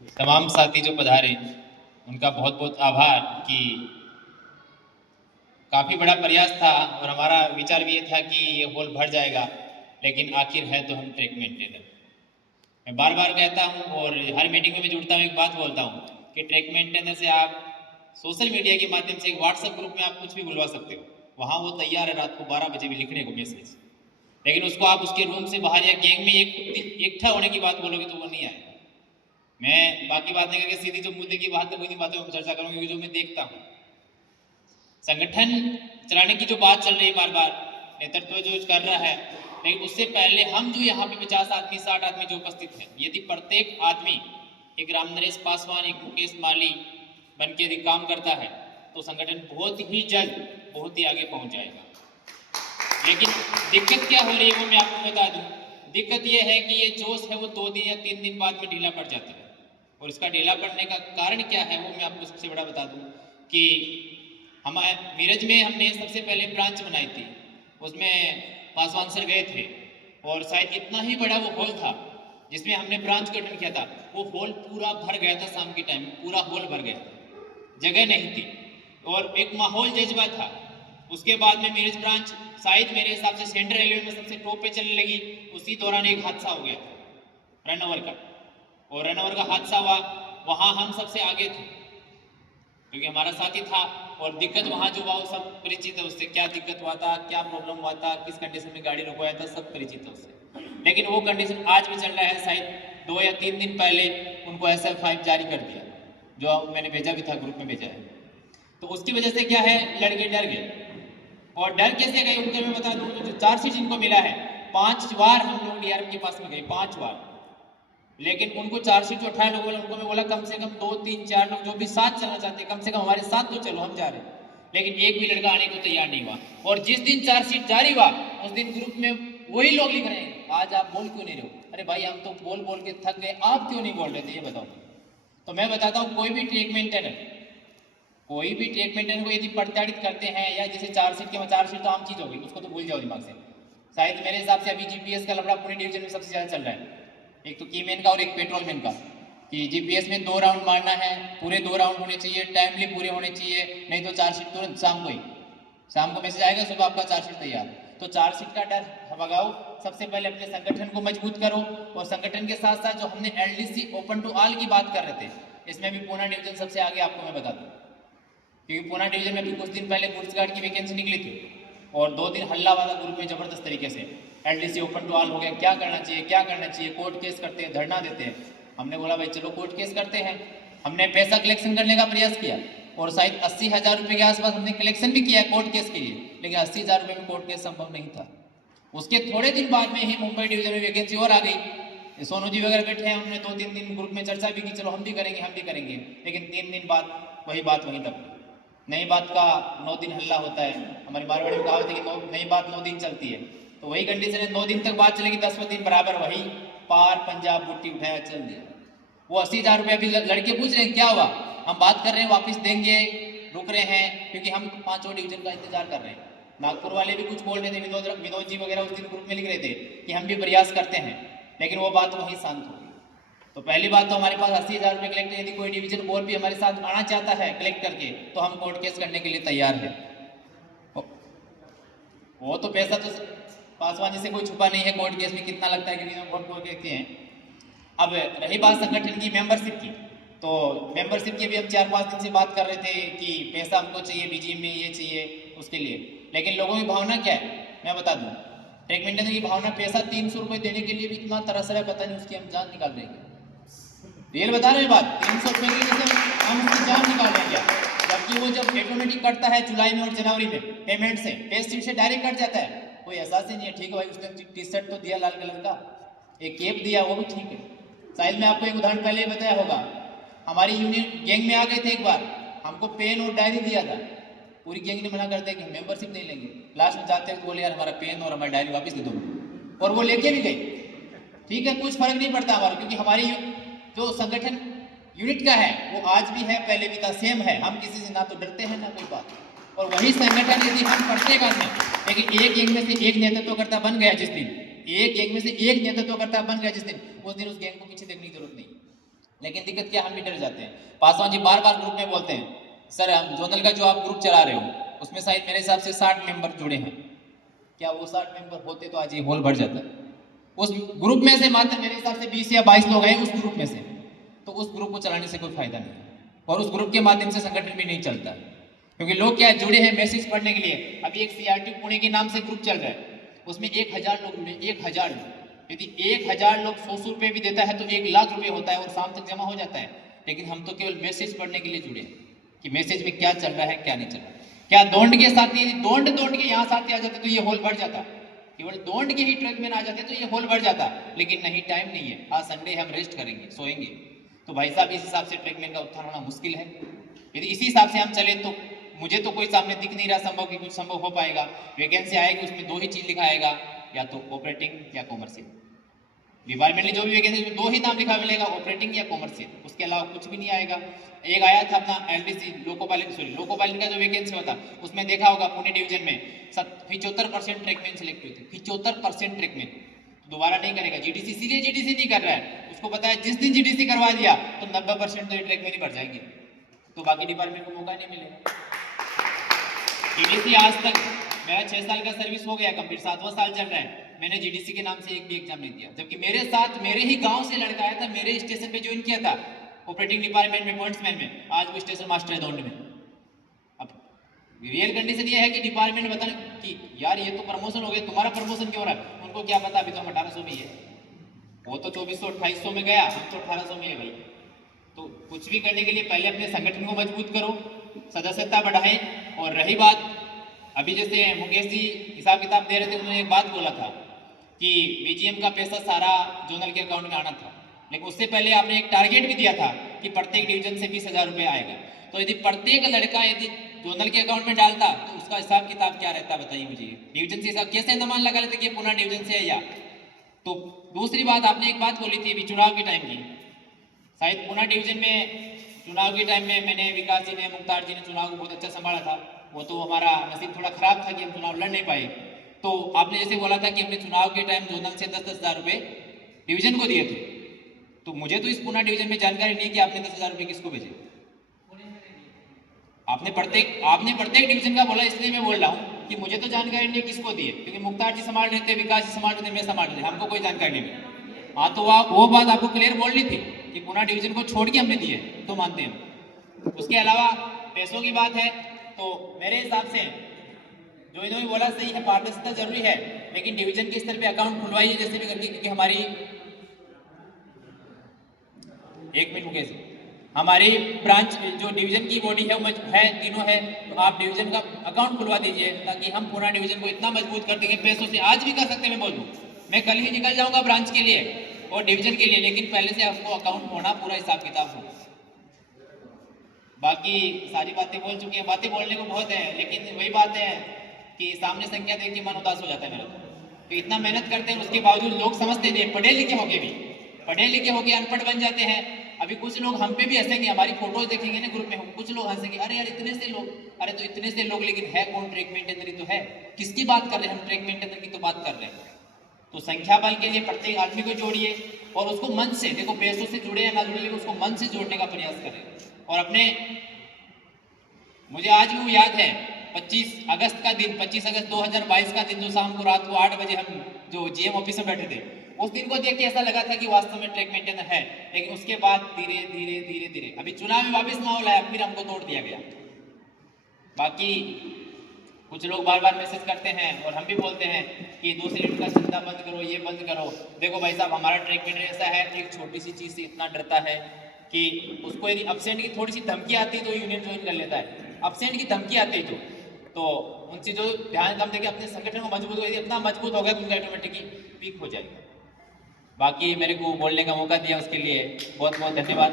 तमाम साथी जो पधारे उनका बहुत बहुत आभार कि काफ़ी बड़ा प्रयास था और हमारा विचार भी ये था कि ये हॉल भर जाएगा, लेकिन आखिर है तो हम ट्रैक मेंटेनर। मैं बार बार कहता हूँ और हर मीटिंग में मैं जुड़ता हूँ, एक बात बोलता हूँ कि ट्रैक मेंटेनर से आप सोशल मीडिया के माध्यम से एक व्हाट्सएप ग्रुप में आप कुछ भी बुलवा सकते हो, वहाँ वो तैयार है रात को 12 बजे भी लिखने को मैसेज। लेकिन उसको आप उसके रूम से बाहर या गैंग में इकट्ठा होने की बात बोलोगे तो वो नहीं आएगा। मैं बाकी बात नहीं करके सीधी जो मुद्दे की बात है उन्हीं बातों पर चर्चा करूंगी जो मैं देखता हूँ। संगठन चलाने की जो बात चल रही है, बार बार नेतृत्व जो कर रहा है, लेकिन उससे पहले हम जो यहाँ पे 50 आदमी 60 आदमी जो उपस्थित है, यदि प्रत्येक आदमी एक रामनरेश पासवान एक मुकेश माली बन के यदि काम करता है तो संगठन बहुत ही जल्द बहुत ही आगे पहुंच जाएगा। लेकिन दिक्कत क्या हो रही है वो मैं आपको बता दूं। दिक्कत ये है कि ये जोश है वो 2 दिन या 3 दिन बाद में ढीला पड़ जाता है, और इसका ढीला पड़ने का कारण क्या है वो मैं आपको सबसे बड़ा बता दूं कि हमारे नीरज में हमने सबसे पहले ब्रांच बनाई थी, उसमें पासवान सर गए थे और शायद इतना ही बड़ा वो हॉल था जिसमें हमने ब्रांच गठन किया था, वो हॉल पूरा भर गया था। शाम के टाइम पूरा हॉल भर गया था, जगह नहीं थी और एक माहौल जज्बा था। उसके बाद में नीरज ब्रांच शायद मेरे हिसाब से सेंट्रल रेलवे में सबसे टॉप पे चलने लगी। उसी दौरान एक हादसा हो गया था रन ओवर का, और रन ओवर का हादसा हुआ, वहाँ हम सबसे आगे थे क्योंकि हमारा साथी था, और दिक्कत वहाँ जो हुआ वो सब परिचित है उससे, क्या दिक्कत हुआ था, क्या प्रॉब्लम हुआ था, किस कंडीशन में गाड़ी रुकवाया था, सब परिचित है उससे। लेकिन वो कंडीशन आज भी चल रहा है। शायद 2 या 3 दिन पहले उनको SF5 जारी कर दिया, जो मैंने भेजा भी था, ग्रुप में भेजा है। तो उसकी वजह से क्या है, लड़के डर गए। और डर कैसे गए उनके मैं बता दूं, जो चार्जशीट जिनको मिला है 5 बार हम लोग DRM के पास में गए, 5 बार, लेकिन उनको चार्जशीट जो 18 लोग बोला, उनको मैं बोला कम से कम 2 3 4 लोग जो भी साथ चलना चाहते कम से कम हमारे साथ तो चलो, हम जा रहे हैं। लेकिन एक भी लड़का आने को तैयार नहीं हुआ। और जिस दिन चार्जशीट जारी हुआ उस दिन ग्रुप में वही लोग लिख रहे हैं, आज आप बोल क्यों नहीं रहे हो? अरे भाई हम तो बोल बोल के थक गए, आप क्यों नहीं बोल रहे थे ये बताओ। तो मैं बताता हूँ, कोई भी ट्रैक मेंटेनर को यदि प्रताड़ित करते हैं, या जैसे चार्जशीट के चार्जशीट तो आम चीज होगी, उसको तो भूल जाओ दिमाग से। शायद मेरे हिसाब से अभी GPS का लफड़ा पूरे डिवीजन में सबसे ज्यादा चल रहा है, एक तो कीमैन का और एक पेट्रोलमैन का, कि GPS में 2 राउंड मारना है, पूरे 2 राउंड होने चाहिए, टाइमली पूरे होने चाहिए, नहीं तो चार्जशीट तुरंत शाम को मैसेज आएगा, सुबह आपका चार्जशीट तैयार। तो चार्जशीट का डर भगाओ, सबसे पहले अपने संगठन को मजबूत करो। और संगठन के साथ साथ जो हमने LDC ओपन टू ऑल की बात कर रहे थे, इसमें भी पूना डिवीजन सबसे आगे, आपको मैं बता दूं, क्योंकि पूना डिवीजन में भी कुछ दिन पहले गुड्स गार्ड की वैकेंसी निकली थी और 2 दिन हल्ला वाला ग्रुप में जबरदस्त तरीके से LDC ओपन टू ऑल हो गया, क्या करना चाहिए क्या करना चाहिए, कोर्ट केस करते हैं, धरना देते हैं। हमने बोला भाई चलो कोर्ट केस करते हैं। हमने पैसा कलेक्शन करने का प्रयास किया और शायद 80,000 रुपये के आसपास हमने कलेक्शन भी किया कोर्ट केस के लिए, लेकिन 80,000 रुपये में कोर्ट केस संभव नहीं था। उसके थोड़े दिन बाद में ही मुंबई डिवीजन में वैकेंसी और आ गई। सोनू जी वगैरह बैठे हैं, उन्होंने 2-3 दिन ग्रुप में चर्चा भी की, चलो हम भी करेंगे, लेकिन 3 दिन बाद वही बात वहीं तक। नई बात का 9 दिन हल्ला होता है, हमारी मारवाड़ी में कहावत है कि नई बात 9 दिन चलती है। तो वही कंडीशन है, 9 दिन तक बात चलेगी, 10वें दिन बराबर वही पार पंजाब बुट्टी उठाया चल दिया। वो 80,000 रुपये अभी लड़के पूछ रहे हैं क्या हुआ, हम बात कर रहे हैं वापस देंगे, रुक रहे हैं, क्योंकि हम 5 डिवीजन का इंतजार कर रहे हैं। नागपुर वाले भी कुछ बोल रहे थे, विनोद जी वगैरह उस दिन ग्रुप में लिख रहे थे कि हम भी प्रयास करते हैं, लेकिन वो बात वहीं शांत हो गई। तो पहली बात तो हमारे पास 80,000 रुपये कलेक्ट, यदि कोई डिवीजन बोर्ड भी हमारे साथ आना चाहता है कलेक्ट करके तो हम कोर्ट केस करने के लिए तैयार है। वो तो पैसा तो पासवान जी से कोई छुपा नहीं है, कोर्ट केस में कितना लगता है क्योंकि हम कोर्ट केस के हैं। अब रही बात संगठन की मेंबरशिप की, तो मेंबरशिप की भी हम 4-5 दिन से बात कर रहे थे कि पैसा हमको चाहिए, BGM में ये चाहिए उसके लिए, लेकिन लोगों की भावना क्या है मैं बता दूं, ट्रैक मेंटेनर की भावना पैसा 300 रुपये देने के लिए भी इतना तरस रहा है, पता नहीं उसकी हम जान निकाल देंगे। रियल बता रहे हैं बात, 300 रुपये की जैसे हम उसकी जान निकाल देंगे, जबकि वो जब ऑटोमेटिक कटता है जुलाई में और जनवरी में पेमेंट से, पे स्लिप से डायरेक्ट कट जाता है, कोई एहसास ही नहीं है। ठीक है भाई, उसने टी-शर्ट तो दिया लाल कलर का, एक केप दिया, वो भी ठीक है। शायद मैं आपको एक उदाहरण पहले ही बताया होगा, हमारी यूनियन गैंग में आ गए थे एक बार, हमको पेन और डायरी दिया था, पूरी गैंग ने मना कर दिया कि हम मेंबरशिप नहीं लेंगे। लास्ट में जाते हैं बोले यार हमारा पेन और हमारी डायरी वापस दे दो, और वो लेके भी गए। ठीक है, कुछ फर्क नहीं पड़ता हमारा, क्योंकि हमारी जो संगठन यूनिट का है वो आज भी है, पहले भी था, सेम है। हम किसी से ना तो डरते हैं ना कोई बात। और वही संगठन यदि हम प्रत्येक आदमी, लेकिन एक गैंग में से एक नेतृत्वकर्ता बन गया जिस दिन, एक गैंग में से एक नेतृत्वकर्ता बन गया जिस दिन, उस दिन उस गैंग को पीछे देखने की जरूरत नहीं। लेकिन दिक्कत क्या, हम भी डर जाते हैं। पासवान जी बार बार ग्रुप में बोलते हैं, सर हम जोनल का जो आप ग्रुप चला रहे हो उसमें शायद मेरे हिसाब से 60 मेंबर जुड़े हैं, क्या वो 60 मेंबर होते तो आज ये हॉल भर जाता। उस ग्रुप में से मात्र मेरे हिसाब से 20 या 22 लोग हैं उस ग्रुप में से, तो उस ग्रुप को चलाने से कोई फायदा नहीं और उस ग्रुप के माध्यम से संगठन भी नहीं चलता, क्योंकि लोग क्या जुड़े हैं मैसेज पढ़ने के लिए। अभी एक सीआरटी पुणे के नाम से ग्रुप चल रहा है, उसमें 1000 लोग जुड़े, 1000 लोग। यदि 1000 लोग 100 रुपए भी देता है तो 1,00,000 रुपए होता है और शाम तक जमा हो जाता है। लेकिन हम तो केवल मैसेज पढ़ने के लिए जुड़े कि मैसेज में क्या चल रहा है क्या नहीं चल रहा। क्या दोंड के साथी दोंड के यहाँ साथी आ जाते तो ये होल भर जाता, केवल दोंड के ही ट्रक में आ जाते तो ये होल भर जाता। लेकिन नहीं, टाइम नहीं है, आज संडे हम रेस्ट करेंगे, सोएंगे। तो भाई साहब इस हिसाब से ट्रैकमैन का उत्थान होना मुश्किल है। यदि इसी हिसाब से हम चले तो मुझे तो कोई सामने दिख नहीं रहा संभव कि कुछ संभव हो पाएगा। वैकेंसी आएगी उसमें 2 ही चीज लिखा आएगा, या तो ऑपरेटिंग या कॉमर्शियल। डिपार्टमेंटली जो भी वैकेंसी में 2 ही नाम लिखा मिलेगा, ऑपरेटिंग या कॉमर्शियल, उसके अलावा कुछ भी नहीं आएगा। एक आया था अपना एलडीसी लोको पायलट का जो वैकेंसी होता उसमें देखा होगा पुणे डिवीजन में 75% ट्रैकमैन सिलेक्ट हुए थे, 75% ट्रैकमैन। तो दोबारा नहीं करेगा जीडीसी, इसलिए जीडीसी नहीं कर रहा है, उसको पता है जिस दिन जीडीसी करवा दिया तो 90% तो ये ट्रैकमैन ही भर जाएंगे, तो बाकी डिपार्टमेंट को मौका नहीं मिलेगा। जीडीसी आज तक मेरा 6 साल का सर्विस हो गया कंप्लीट, 7वां साल चल रहा है, मैंने जीडीसी के नाम से एक भी एग्जाम नहीं दिया। जबकि मेरे साथ मेरे ही गांव से लड़का आया था, मेरे स्टेशन पे ज्वाइन किया था ऑपरेटिंग डिपार्टमेंट में, पॉइंट्समैन में, आज वो स्टेशन मास्टर है दौंड में। अब रियल कंडीशन ये है कि डिपार्टमेंट बता कि यार ये तो प्रमोशन हो गया, तुम्हारा प्रमोशन क्यों हो रहा है? उनको क्या पता, अभी तो हम 1800 में ही है, वो तो 2400-2800 में गया, हम तो 1800 में है भाई। तो कुछ भी करने के लिए पहले अपने संगठन को मजबूत करो, सदस्यता बढ़ाएं। और रही बात, अभी जैसे मुकेश जी हिसाब किताब दे रहे थे, उन्होंने एक बात बोला था कि बीजीएम का पैसा सारा जोनल के अकाउंट में आना था, लेकिन उससे पहले आपने एक टारगेट भी दिया था कि प्रत्येक डिवीजन से 20,000 रुपये आएगा। तो यदि प्रत्येक लड़का यदि जोनल के अकाउंट में डालता तो उसका हिसाब किताब क्या रहता, बताइए मुझे। डिवीजन से हिसाब कैसे अनुमान लगा लेते कि पुणे डिवीजन से है या। तो दूसरी बात, आपने एक बात बोली थी अभी चुनाव के टाइम की, शायद पुणे डिवीजन में चुनाव के टाइम में मैंने, विकास जी ने, मुख्तार जी ने चुनाव को बहुत अच्छा संभाला था। वो तो हमारा नसीब थोड़ा खराब था कि हम चुनाव लड़ नहीं पाए। तो आपने जैसे बोला था कि हमने चुनाव के टाइम जोनल से 10,000 रुपये डिवीजन को दिए थे, तो मुझे तो इस पुणे डिवीजन में जानकारी नहीं कि आपने 10,000 रुपये किसको भेजे। आपने प्रत्येक डिवीजन का बोला, इसलिए मैं बोल रहा हूँ कि मुझे तो जानकारी नहीं किसको दिए, क्योंकि मुख्तार जी संभाल रहे थे, विकास जी संभाल रहे थे, मैं संभाल रहे थे, हमको कोई जानकारी नहीं मिली। हाँ, तो वो बात आपको क्लियर बोलनी थी कि पुणे डिवीजन को छोड़ के हमने दिए, तो मानते हैं। उसके अलावा पैसों की बात है तो मेरे हिसाब से जो इन्होंने बोला सही है, पारदर्शिता जरूरी है, लेकिन डिवीजन के स्तर पे अकाउंट खुलवाइए जैसे भी करके, क्योंकि हमारी, एक मिनट मुकेश, हमारी ब्रांच जो डिवीजन की बॉडी है वो है, तीनों है, तो आप डिवीजन का अकाउंट खुलवा दीजिए ताकि हम पुणे डिवीजन को इतना मजबूत कर देंगे, पैसों से आज भी कर सकते हैं। मैं बोल दूं, मैं कल ही निकल जाऊंगा ब्रांच के लिए और डिवीजन के लिए, लेकिन पहले से आपको अकाउंट होना, पूरा हिसाब किताब हो। बाकी सारी बातें बोल चुके हैं, बातें बोलने को बहुत है, लेकिन वही बात है कि सामने संख्या देख के मन उदास हो जाता है मेरा। तो इतना मेहनत करते हैं, उसके बावजूद लोग समझते नहीं, पढ़े लिखे होके भी, पढ़े लिखे होके अनपढ़ बन जाते हैं। अभी कुछ लोग हम पे भी हंसेंगे, हमारी फोटोज देखेंगे ना ग्रुप में, कुछ लोग हंसेंगे, अरे यार इतने से लोग, अरे तो इतने से लोग, लेकिन है कौन? ट्रैक मेंटेनर ही तो है। किसकी बात कर रहे हैं हम? ट्रैक मेंटेनर की तो बात कर रहे हैं। तो संख्या बल के लिए प्रत्येक आदमी को जोड़िए और उसको मन से, देखो पैसों से जुड़े या ना जुड़े, लेकिन उसको मन से जोड़ने का प्रयास करें। और अपने, मुझे आज भी वो याद है 25 अगस्त का दिन, 25 अगस्त 2022 का दिन, जो शाम को रात को 8 बजे हम जो जीएम ऑफिस में बैठे थे, उस दिन को देख के ऐसा लगा था कि वास्तव में ट्रैक मेंटेनर है। लेकिन उसके बाद धीरे धीरे धीरे धीरे अभी चुनाव में वापस माहौल आया, फिर हमको तोड़ दिया गया। बाकी कुछ लोग बार बार मैसेज करते हैं और हम भी बोलते हैं कि दूसरे यूनिट का चिंता बंद करो, ये बंद करो। देखो भाई साहब, हमारा ट्रैक मेंटेनर ऐसा है कि एक छोटी सी चीज से इतना डरता है कि उसको यदि अपसेंट की थोड़ी सी धमकी आती है तो यूनियन ज्वाइन कर लेता है। अपसेंट की धमकी आती है तो उन चीजों ध्यान कम देके अपने संगठन को मजबूत, यदि इतना मजबूत हो गया तो उनका ऑटोमेटिकली पीक हो जाएगा। बाकी मेरे को बोलने का मौका दिया उसके लिए बहुत बहुत धन्यवाद।